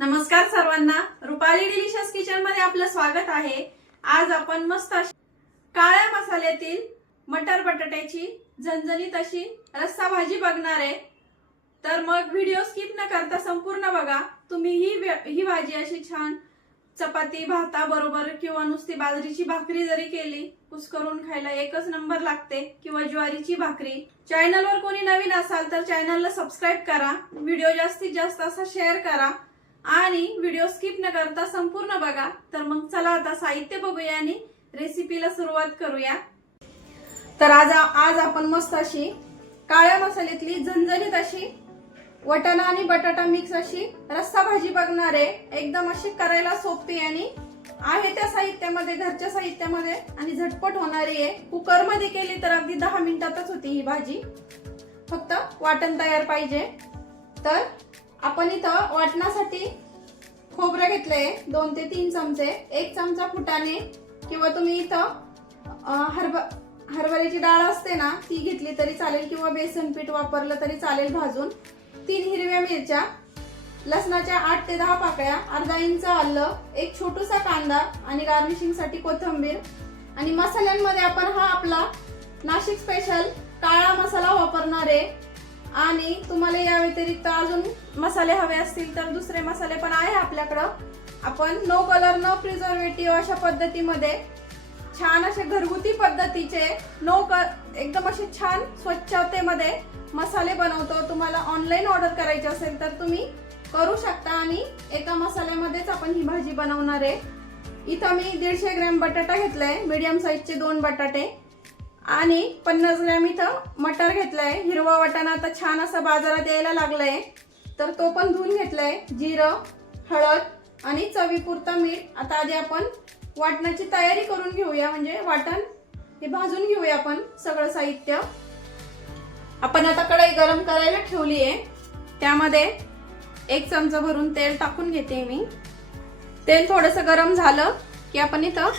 नमस्कार सर्वांना, Rupali delicious kitchen मध्ये आपलं स्वागत आहे। आज आपण मस्त अशी काळ्या मसाल्यातील मटर बटाट्याची झणझणीत अशी रस्सा भाजी बघणार आहे। तर मग व्हिडिओ स्किप न करता संपूर्ण बघा। तुम्ही ही भाजी अशी छान चपाती भाता बरोबर किंवा नुसती बाजरीची भाकरी जरी केली कुस्करून खायला एकच नंबर लागते, किंवा ज्वारीची भाकरी। चॅनलवर कोणी नवीन असाल तर चॅनलला सबस्क्राइब करा, व्हिडिओ जास्तीत जास्त असा शेअर करा आणि व्हिडिओ स्किप न करता संपूर्ण बघा। तर मग चला आता साहित्य बघूया आणि रेसिपीला सुरुवात करूया। तर आज आपण मस्त अशी काळ्या मसाल्यातली झणझणीत अशी वाटाणा आणि बटाटा मिक्स अशी रस्सा भाजी बघणार आहे। एकदम अशी करायला सोपी आणि आहे त्या साहित्यामध्ये, घरच्या साहित्यामध्ये आणि झटपट होणारी आहे। कुकर मध्ये केली तर अगदी 10 मिनिटातच होती ही भाजी, फक्त वाटण तयार पाहिजे। तर आपण इथं वाटणासाठी खोबरं घेतलंय 2 ते 3 चमचे, 1 चमचा फुटाणे किंवा तुम्ही इथं हरभऱ्याची डाळ असते ना ती घेतली तरी चालेल, किंवा बेसन पीठ वापरलं तरी चालेल भाजून। 3 हिरव्या मिरच्या, लसणाच्या 8 ते 10 पाकळ्या, अर्धा इंच आलं, एक छोटासा कांदा आणि गार्निशिंग साठी कोथिंबीर। आणि मसाल्यांमध्ये आपण हा आपला नाशिक स्पेशल काळा मसाला वापरणार आहे। आणि तुम्हाला या व्यतिरिक्त अजून मसाले हवे असतील तर दुसरे मसाले पण आहे आपल्याकडे। आपण नो कलर नो प्रिझर्वेटिव्ह अशा पद्धतीमध्ये छान असे घरगुती पद्धतीचे एकदम असे छान स्वच्छतेमध्ये मसाले बनवतो। तुम्हाला ऑनलाईन ऑर्डर करायचे असेल तर तुम्ही करू शकता। आणि एका मसाल्यामध्येच आपण ही भाजी बनवणार आहे। इथं मी 150 ग्रॅम बटाटा घेतलाय, मीडियम साईजचे 2 बटाटे आणि 50 ग्रॅम इथं मटर घेतलाय। हिरवा वाटाणा आता छान असा बाजारात यायला लागलाय तर तो पण धुवून घेतलाय। जिरं, हळद आणि चवीपुरता मीठ। आता आधी आपण वाटणाची तयारी करून घेऊया, म्हणजे वाटण हे भाजून घेऊया आपण सगळं साहित्य। आपण आता कढई गरम करायला ठेवली आहे, त्यामध्ये 1 चमचा भरून तेल टाकून घेते मी। तेल थोडंसं गरम झालं की आपण इथं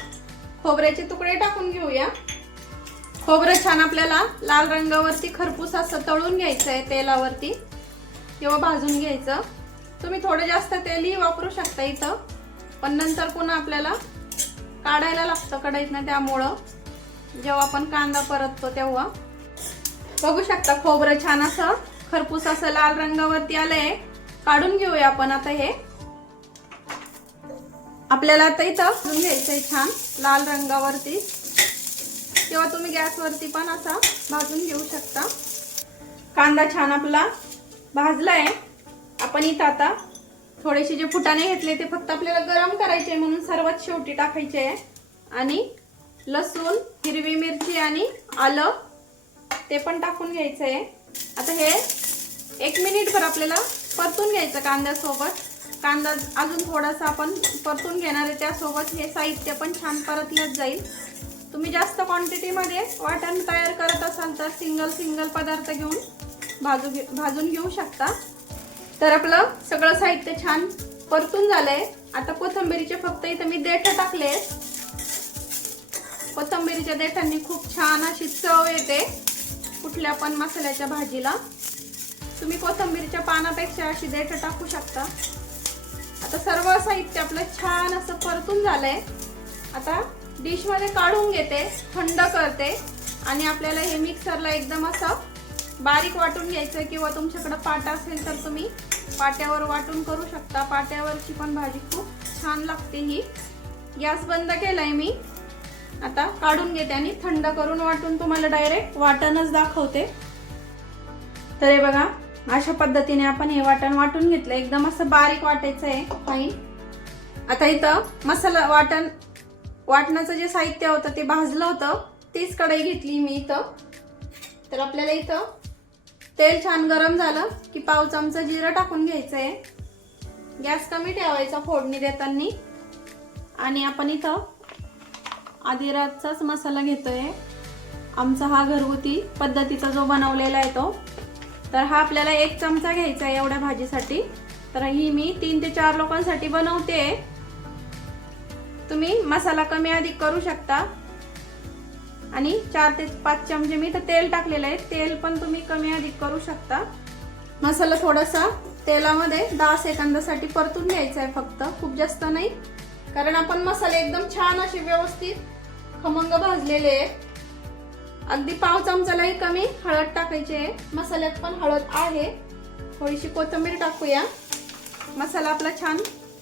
खोबऱ्याचे तुकडे टाकून घेऊया। खोबरं छान आपल्याला लाल रंगावरती खरपूस असं तळून घ्यायचं आहे तेलावरती, किंवा भाजून घ्यायचं। तुम्ही थोडं जास्त तेलही वापरू शकता इथं, पण नंतर पुन्हा आपल्याला काढायला लागतं कढईतनं, त्यामुळं जेव्हा आपण कांदा परततो तेव्हा बघू शकता खोबरं छान असं खरपूस असं लाल रंगावरती आलंय। काढून घेऊया आपण आता हे। आपल्याला आता इथं भाजून घ्यायचंय छान लाल रंगावरती, किंवा तुम्ही गॅसवरती पण असा भाजून घेऊ शकता। कांदा छान आपला भाजलाय। आपण इथं आता थोडेसे जे फुटाणे घेतले ते फक्त आपल्याला गरम करायचे म्हणून सर्वात शेवटी टाकायचे आहे। आणि लसूण, हिरवी मिरची आणि आलं ते पण टाकून घ्यायचं आहे। आता हे 1 मिनिटभर आपल्याला परतून घ्यायचं कांद्यासोबत। कांदा अजून थोडासा आपण परतून घेणार आहे, त्यासोबत हे साहित्य पण छान परतलं जाईल। तुम्ही जास्त क्वांटिटी मध्ये वाटण तयार करत असाल तर सिंगल पदार्थ घेऊन भाजून घेऊ शकता। तर आपलं सगळं साहित्य छान परतून झालंय। आता कोथिंबीरीचे फक्त इथं मी देठ टाकले। कोथिंबीरीच्या देठांनी खूप छान अशी चव येते कुठल्या पण मसाल्याच्या भाजीला। तुम्ही कोथिंबीरीच्या पानापेक्षा अशी देठ टाकू शकता। आता सर्व साहित्य आपलं छान असं परतून झालंय। आता डिश मध्ये काढून घेते, थंड करते आणि आपल्याला हे मिक्सरला एकदम असं बारीक वाटून घ्यायचं, किंवा तुमच्याकडे पाटा असेल तर तुम्ही पाट्यावर वाटून करू शकता। पाट्यावरची पण भाजी खूप छान लागते ही। गॅस बंद केलाय मी, आता काढून घेते आणि थंड करून वाटून तुम्हाला डायरेक्ट वाटणच दाखवते। तर हे बघा अशा पद्धतीने आपण हे वाटण वाटून घेतलं, एकदम असं बारीक वाटायचं आहे फाईन। आता इथं मसाला वाटणाचं जे साहित्य होतं ते भाजलं होतं, तीच कढई घेतली मी इथं। तर आपल्याला इथं तेल छान गरम झालं की पाव चमचा जिरं टाकून घ्यायचंय। गॅस कमी ठेवायचा फोडणी देताना। आणि आपण इथं आदिराचाच मसाला घेतोय, आमचा हा घरगुती पद्धतीचा जो बनवलेला आहे तो। तर हा आपल्याला 1 चमचा घ्यायचा आहे एवढ्या भाजीसाठी। तर ही मी 3 ते 4 लोकांसाठी बनवते। तुम्ही मसाला कमी अधिक करू शकता। आणि 4 ते 5 चमचे मी इथं तेल टाकलेलं आहे, तेल पण तुम्ही कमी अधिक करू शकता। मसाला थोडासा तेलामध्ये 10 सेकंदासाठी परतून घ्यायचं आहे फक्त, खूप जास्त नाही, कारण आपण मसाले एकदम छान असे व्यवस्थित खमंग भाजलेले आहेत. अगदी पाव चमचालाही कमी हळद टाकायची आहे. मसाल्यात पण हळद आहे. थोडीशी कोथिंबीर टाकूया. मसाला आपला छान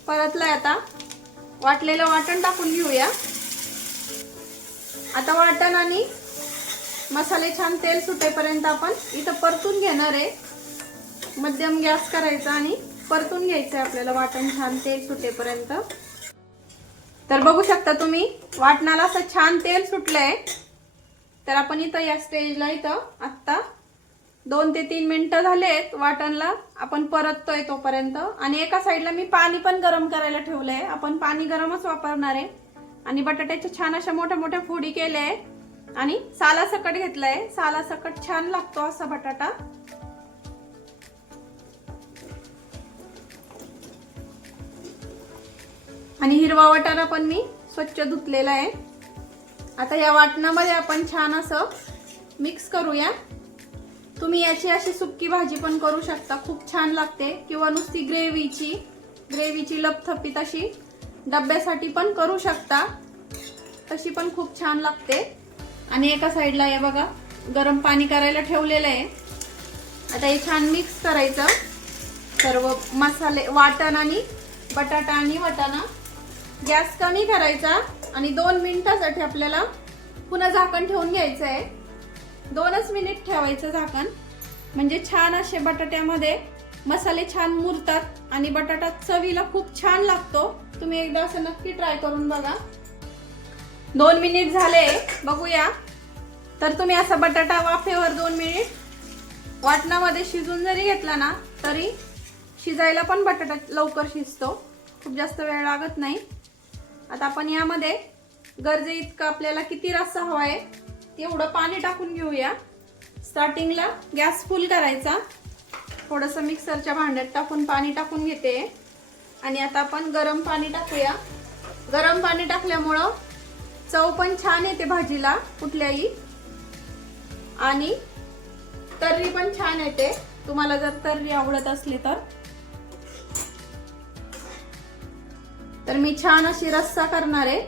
परतलाय. आता वाटलेलं वाटण टाकून घेऊया. आता वाटण आणि मसाले छान तेल सुटेपर्यंत आपण इथं परतून घेणार आहे. मध्यम गॅस करायचा आणि परतून घ्यायचं आहे आपल्याला वाटण छान तेल सुटेपर्यंत. तर बघू शकता तुम्ही वाटणाला असं छान तेल सुटलंय. तर आपण इथं या स्टेजला इथं आता 2 ते 3 मिनिटं झालेत वाटणला आपण परततोय तोपर्यंत. आणि एका साईडला मी पाणी पण गरम करायला ठेवलंय. आपण पाणी गरमच वापरणार आहे. आणि बटाट्याच्या छान अशा मोठ्या मोठ्या फोडी केल्या आहे आणि सालासकट घेतलाय. सालासकट छान लागतो असा बटाटा. आणि हिरवा वाटाणा पण मी स्वच्छ धुतलेला आहे. आता या वाटणामध्ये आपण छान असं मिक्स करूया. तुम्ही याची अशी सुक्की भाजी पण करू शकता, खूप छान लागते. किंवा नुसती ग्रेव्हीची लपथपीत अशी डब्यासाठी पण करू शकता, तशी पण खूप छान लागते. आणि एका साईडला हे बघा गरम पाणी करायला ठेवलेलं आहे. आता हे छान मिक्स करायचं सर्व मसाले, वाटण आणि बटाटा आणि वाटाणा. गॅस कमी करायचा आणि 2 मिनिटासाठी आपल्याला पुन्हा झाकण ठेवून घ्यायचं आहे. 2च मिनिट ठेवायचं झाकण, म्हणजे छान असे बटाट्यामध्ये मसाले छान मुरतात आणि बटाटा चवीला खूप छान लागतो. तुम्ही एकदा असं नक्की ट्राय करून बघा. 2 मिनिट झाले, बघूया. तर तुम्ही असा बटाटा वाफेवर 2 मिनिट वाटणामध्ये शिजून जरी घेतला ना तरी शिजायला पण बटाटा लवकर शिजतो, खूप जास्त वेळ लागत नाही. आता आपण यामध्ये गरजे इतकं आपल्याला किती रस्सा हवा आहे तेवढं पाणी टाकून घेऊया. स्टार्टिंगला गॅस फुल करायचा. थोडंसं मिक्सरच्या भांड्यात टाकून पाणी टाकून घेते. आणि आता आपण गरम पाणी टाकूया. गरम पाणी टाकल्यामुळं चव पण छान येते भाजीला कुठल्याही, आणि तर्री पण छान येते. तुम्हाला जर तर्री आवडत असली तर मी छान अशी रस्सा करणार आहे,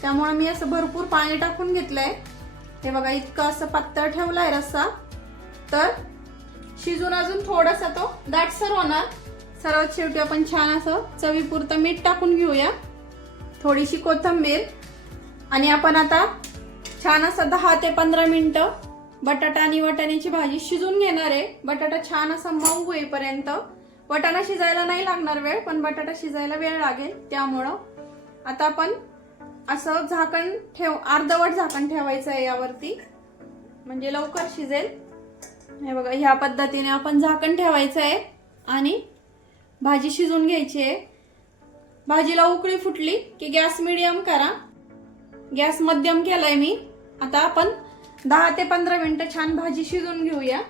त्यामुळे मी असं भरपूर पाणी टाकून घेतलंय. हे बघा इतकं असं पातळ ठेवलाय रस्सा. तर शिजून अजून थोडासा तो दाटसर होणार. सर्वात शेवटी आपण छान असं चवीपुरतं मीठ टाकून घेऊया, थोडीशी कोथिंबीर. आणि आपण आता छान असं 10 ते 15 मिनिटं बटाटा आणि वाटाण्याची भाजी शिजून घेणार आहे. बटाटा छान असा मऊ होईपर्यंत. वाटाणा शिजायला नाही लागणार वेळ, पण बटाटा शिजायला वेळ लागेल. त्यामुळं आता आपण असं झाकण अर्धवट झाकण ठेवायचं आहे यावरती, म्हणजे लवकर शिजेल. हे बघा ह्या पद्धतीने आपण झाकण ठेवायचं आहे आणि भाजी शिजून घ्यायची आहे. भाजीला उकळी फुटली की गॅस मिडियम करा. गॅस मध्यम केलाय मी. आता आपण 10 ते 15 मिनिटं छान भाजी शिजून घेऊया.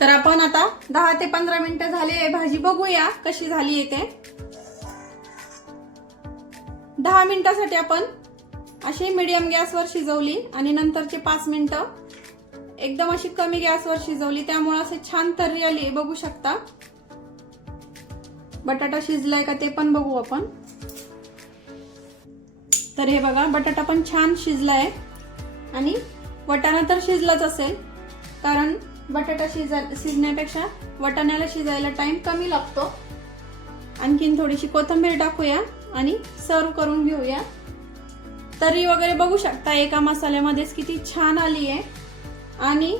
तर आपण आता 10 ते 15 मिनिटं झाले भाजी, बघूया कशी झाली आहे ते. 10 मिनिटासाठी आपण अशी मीडियम गॅसवर शिजवली आणि नंतरचे 5 मिनिटं एकदम अशी कमी गॅसवर शिजवली, त्यामुळे असे छान तर्री आली. बघू शकता बटाटा शिजलाय का ते पण बघू आपण. तर हे बघा बटाटा पण छान शिजलाय आणि वाटाणा तर शिजलाच असेल, कारण बटाटा शिजण्यापेक्षा वाटाण्याला शिजायला टाइम कमी लागतो. आणखीन थोडीशी कोथिंबीर टाकूया आणि सर्व करून घेऊया. तर्री वगैरे बघू शकता एका मसाल्यामध्येच किती छान आली आहे. आणि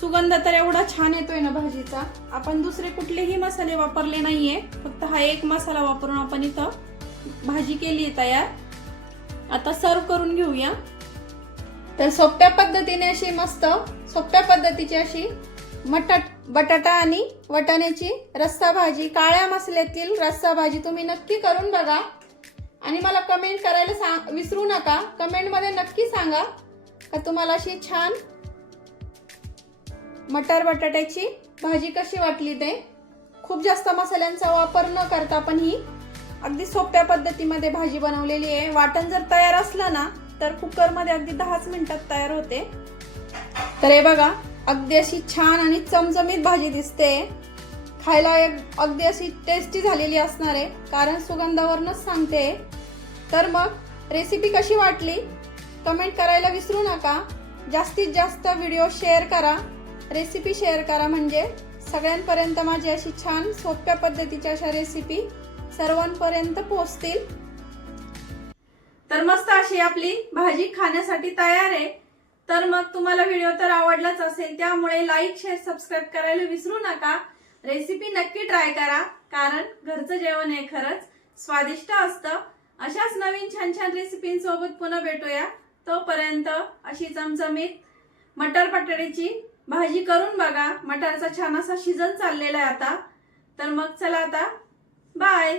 सुगंध तर एवढा छान येतोय ना भाजीचा. आपण दुसरे कुठलेही मसाले वापरले नाहीये, फक्त हा एक मसाला वापरून आपण इथं भाजी केली आहे तयार. आता सर्व करून घेऊया. तर सोप्या पद्धतीने अशी मस्त सोप्या पद्धतीची अशी बटाटा आणि वाटाण्याची रस्सा भाजी, काळ्या मसाल्यातील रस्सा भाजी तुम्ही नक्की करून बघा. आणि मला कमेंट करायला विसरू नका. कमेंटमध्ये नक्की सांगा का तुम्हाला अशी छान मटर बटाट्याची भाजी कशी वाटली ते. खूप जास्त मसाल्यांचा वापर न करता पण ही अगदी सोप्या पद्धतीमध्ये भाजी बनवलेली आहे. वाटण जर तयार असलं ना तर कुकरमध्ये अगदी 10च मिनिटात तयार होते. तर हे बघा अगदी अशी छान आणि चमचमीत भाजी दिसते. खायला अगदी अशी टेस्टी झालेली असणार आहे, कारण सुगंधावरूनच सांगते। तर मग रेसिपी कशी वाटली कमेंट करायला विसरू नका। जास्तीत जास्त व्हिडिओ शेअर करा, रेसिपी शेअर करा, म्हणजे सगळ्यांपर्यंत माझी अशी छान सोप्या पद्धतीच्या अशा रेसिपी सर्वांपर्यंत पोहोचतील। तर मस्त अशी आपली भाजी खाण्यासाठी तयार आहे। तर मग तुम्हाला व्हिडिओ तर आवडलाच असेल, त्यामुळे लाईक शेअर सबस्क्राईब करायला विसरू नका। रेसिपी नक्की ट्राय करा, कारण घरचं जेवण हे खरंच स्वादिष्ट असतं। अशाच नवीन छान छान रेसिपींसोबत पुन्हा भेटूया। तोपर्यंत अशी चमचमीत मटर बटाट्याची भाजी करून बघा। मटारचा छान असा सीझन चाललेला आहे आता। तर मग चला आता बाय।